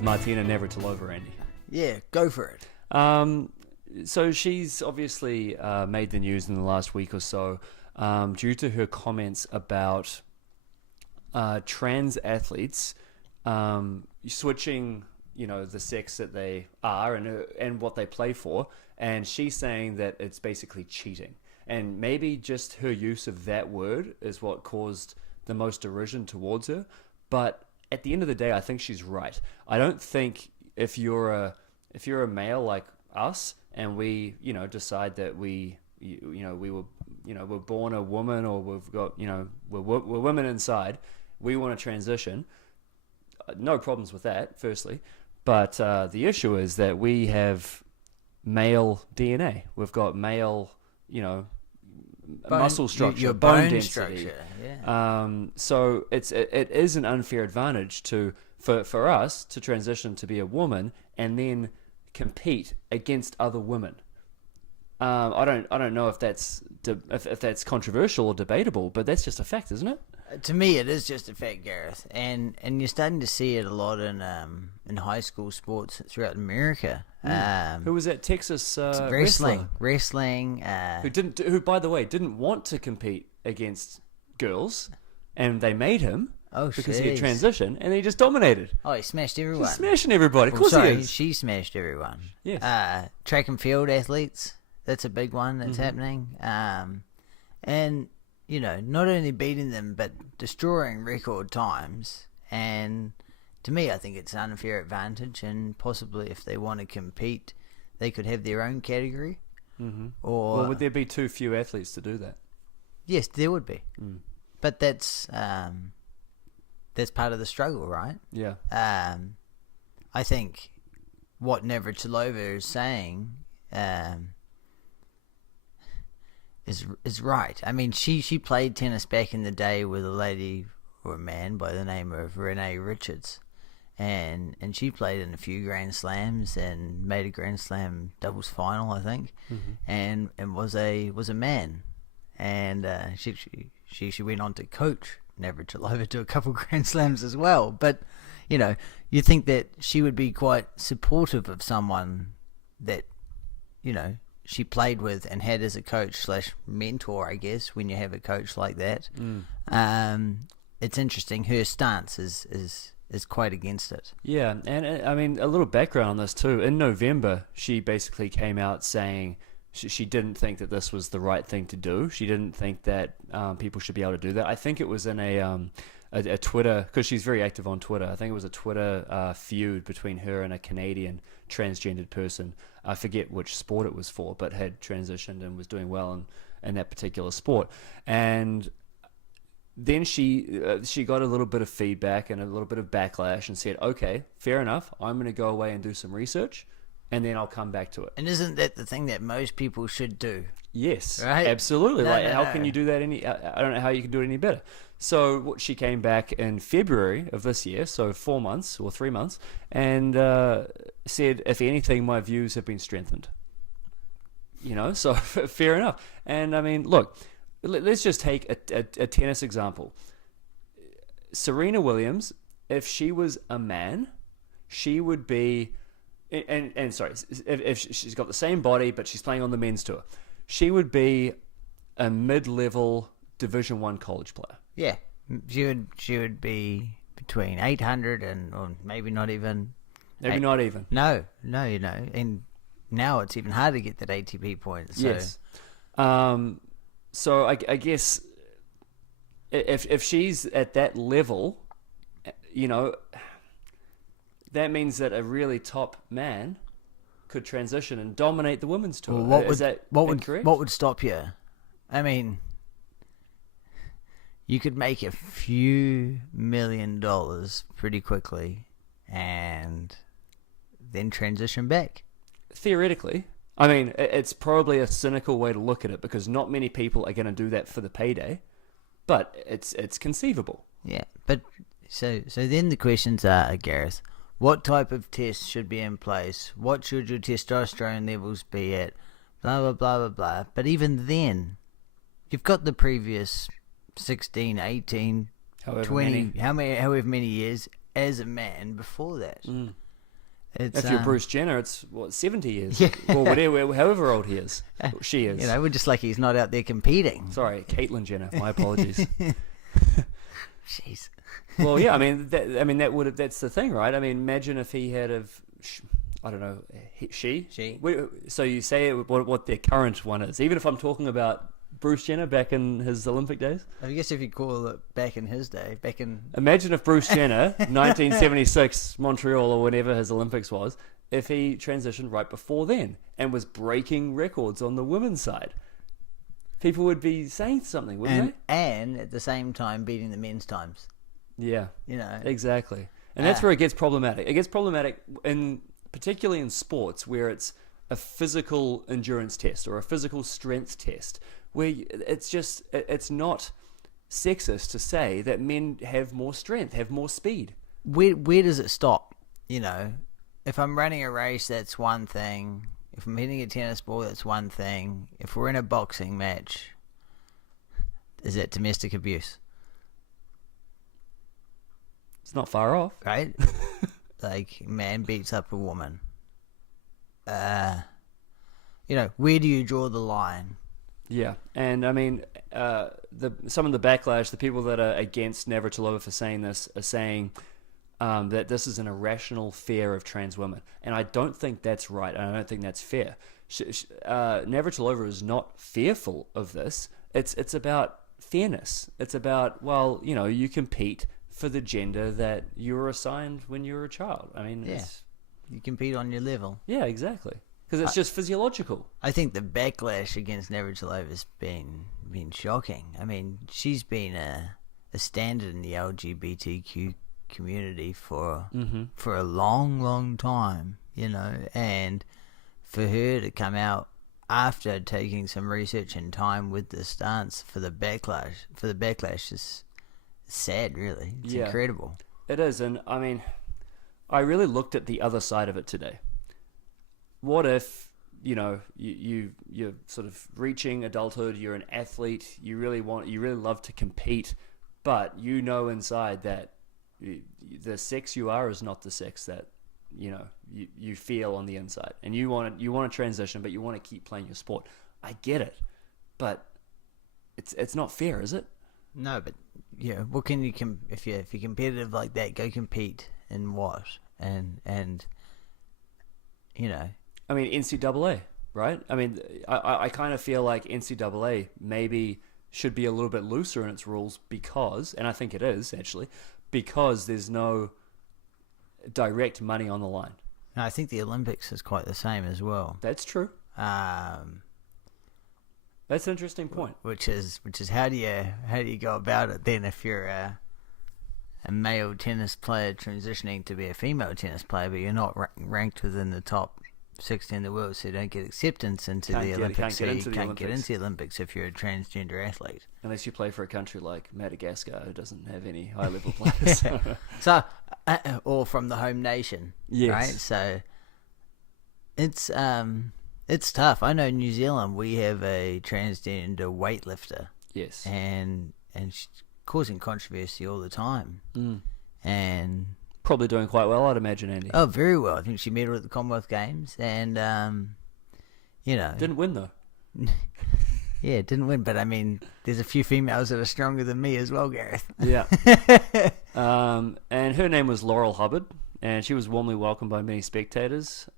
of Martina Navratilova, Andy. Yeah, go for it. So she's obviously made the news in the last week or so due to her comments about trans athletes switching, the sex that they are and what they play for, and she's saying that it's basically cheating. And maybe just her use of that word is what caused the most derision towards her. But at the end of the day, I think she's right. I don't think if you're a male like us and we, decide that we're born a woman, or we've got, we're women inside, we want to transition. No problems with that, firstly. But the issue is that we have male DNA. We've got male, muscle structure, your bone bone density. structure, yeah. So it is an unfair advantage for us to transition to be a woman and then compete against other women. I don't know if that's controversial or debatable, but that's just a fact, isn't it? To me, it is just a fact, Gareth, and you're starting to see it a lot in high school sports throughout America. Who was that Texas wrestling? Who, by the way, didn't want to compete against girls, and they made him because he had transitioned, and he just dominated. Oh, he smashed everyone. He's smashing everybody. Of course he is. She smashed everyone. Yes. Track and field athletes. That's a big one that's happening. And not only beating them, but destroying record times. And to me, I think it's an unfair advantage. And possibly, if they want to compete, they could have their own category. Mm-hmm. Or would there be too few athletes to do that? Yes, there would be. But that's part of the struggle, right? Yeah. I think what Navratilova is saying is right. I mean, she played tennis back in the day with a lady or a man by the name of Renee Richards, and she played in a few Grand Slams and made a Grand Slam doubles final, I think, and was a man, and she went on to coach Navratilova to a couple Grand Slams as well. But you think that she would be quite supportive of someone that she played with and had as a coach / mentor, I guess, when you have a coach like that. It's interesting. Her stance is quite against it. Yeah, and I mean, a little background on this too. In November, she basically came out saying she didn't think that this was the right thing to do. She didn't think that people should be able to do that. I think it was in a Twitter, because she's very active on Twitter. I think it was a Twitter feud between her and a Canadian transgendered person. I forget which sport it was for, but had transitioned and was doing well in that particular sport. And then she got a little bit of feedback and a little bit of backlash and said, okay, fair enough, I'm going to go away and do some research, and then I'll come back to it. And isn't that the thing that most people should do? Yes, right? Absolutely. How can you do that I don't know how you can do it any better. So she came back in February of this year, so 4 months or 3 months, and said, if anything, my views have been strengthened. So fair enough. And I mean, look, let's just take a tennis example. Serena Williams, if she was a man, she would be, and sorry, if she's got the same body, but she's playing on the men's tour, she would be a mid-level Division I college player. Yeah, she would be between 800 or maybe not even. Maybe not even. No, and now it's even harder to get that ATP point. So. Yes. So I guess if she's at that level, that means that a really top man could transition and dominate the women's tour. Well, what would stop you? I mean, you could make a few $1 million pretty quickly and then transition back. Theoretically. I mean, it's probably a cynical way to look at it because not many people are going to do that for the payday, but it's conceivable. Yeah, but so then the questions are, Gareth, what type of test should be in place? What should your testosterone levels be at? Blah, blah, blah, blah, blah. But even then, you've got the previous 16, 18, however 20, many. however many years as a man before that. It's, If you're Bruce Jenner, it's what 70 years, Yeah. or whatever, however old he is, she is. we're just like he's not out there competing. Sorry, Caitlyn Jenner. My apologies. Jeez. Well, yeah, that's the thing, right? I mean, imagine if he had I don't know, she. So you say what their current one is, even if I'm talking about Bruce Jenner back in his Olympic days. I guess if you call it back in his day, Imagine if Bruce Jenner, 1976 Montreal or whatever his Olympics was, if he transitioned right before then and was breaking records on the women's side. People would be saying something, wouldn't they? And at the same time beating the men's times. Yeah. Exactly. And that's Ah. where it gets problematic. It gets problematic particularly in sports where it's a physical endurance test or a physical strength test, where it's not sexist to say that men have more strength, have more speed. Where does it stop? If I'm running a race, that's one thing. If I'm hitting a tennis ball, that's one thing. If we're in a boxing match, is that domestic abuse? It's not far off. Right? Like, man beats up a woman. Where do you draw the line? Yeah, and I mean, some of the backlash, the people that are against Navratilova for saying this are saying that this is an irrational fear of trans women, and I don't think that's right. I don't think that's fair. Navratilova is not fearful of this. It's about fairness. It's about, well, you compete for the gender that you were assigned when you were a child. I mean, Yeah. You compete on your level. Yeah, exactly. Because it's just physiological. I think the backlash against Navratilova has been shocking. I mean, she's been a standard in the LGBTQ community for a long, long time, and for her to come out after taking some research and time with the stance for the backlash is sad, really. It's incredible. It is, and I mean, I really looked at the other side of it today. What if, you're sort of reaching adulthood, you're an athlete, you really love to compete, but inside that the sex you are is not the sex that, you feel on the inside, and you want to transition, but you want to keep playing your sport. I get it, but it's not fair, is it? No, but what can you if you're competitive like that, go compete in what? And I mean, NCAA, right? I mean, I kind of feel like NCAA maybe should be a little bit looser in its rules because, and I think it is actually, because there's no direct money on the line. I think the Olympics is quite the same as well. That's true. That's an interesting point. Which is how do you go about it then if you're a male tennis player transitioning to be a female tennis player, but you're not ranked within the top 60 in the world, so you don't get acceptance into the Olympics. So you can't get into the Olympics if you're a transgender athlete. Unless you play for a country like Madagascar, who doesn't have any high-level players. So, or from the home nation, yes. Right? So, it's tough. I know in New Zealand we have a transgender weightlifter. Yes. And she's causing controversy all the time. And probably doing quite well, I'd imagine, Andy. Oh, very well. I think she medaled at the Commonwealth Games, and didn't win though. Yeah, didn't win, but I mean, there's a few females that are stronger than me as well, Gareth. Yeah. And her name was Laurel Hubbard, and she was warmly welcomed by many spectators.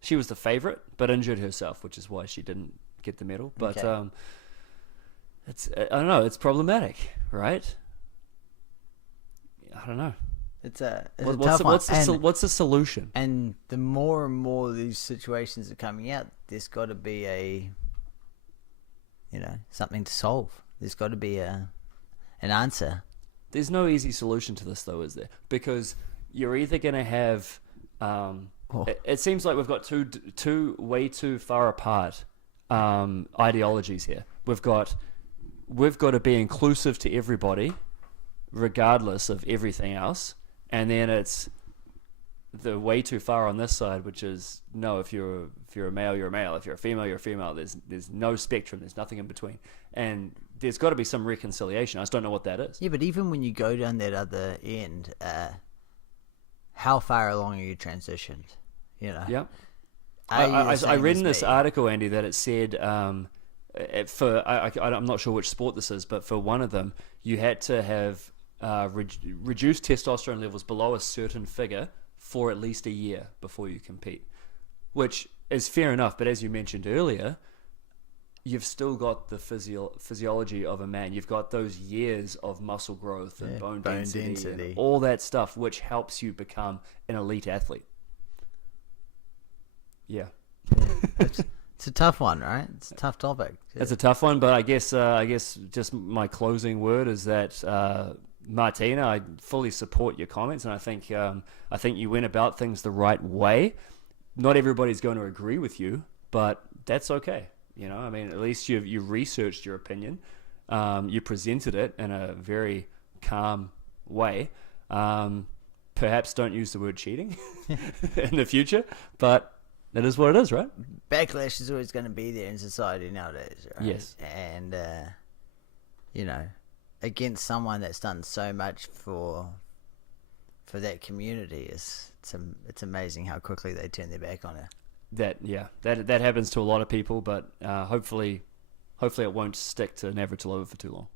She was the favourite, but injured herself, which is why she didn't get the medal. But Okay. I don't know. It's problematic, right? I don't know. It's a What's tough one. What's the solution? And the more and more these situations are coming out, there's got to be something to solve. There's got to be an answer. There's no easy solution to this, though, is there? Because you're either going to have... It seems like we've got two way too far apart ideologies here. We've got to be inclusive to everybody, regardless of everything else, and then it's the way too far on this side, which is no. If you're a male, you're a male. If you're a female, you're a female. There's no spectrum. There's nothing in between, and there's got to be some reconciliation. I just don't know what that is. Yeah, but even when you go down that other end, how far along are you transitioned? You know. Yeah. Are you the I same read as in this me? article, Andy, that it said I'm not sure which sport this is, but for one of them, you had to have reduced testosterone levels below a certain figure for at least a year before you compete, which is fair enough. But as you mentioned earlier, you've still got the physiology of a man. You've got those years of muscle growth and bone density and all that stuff, which helps you become an elite athlete. Yeah. It's a tough one, right? It's a tough topic. It's a tough one, but I guess just my closing word is that Martina, I fully support your comments, and I think you went about things the right way. Not everybody's going to agree with you, but that's okay. You know, I mean, at least you researched your opinion, you presented it in a very calm way. Perhaps don't use the word cheating in the future, but it is what it is, right? Backlash is always going to be there in society nowadays, right? Yes. And, you know, against someone that's done so much for that community, it's amazing how quickly they turn their back on it. That happens to a lot of people, but hopefully it won't stick to Navratilova for too long.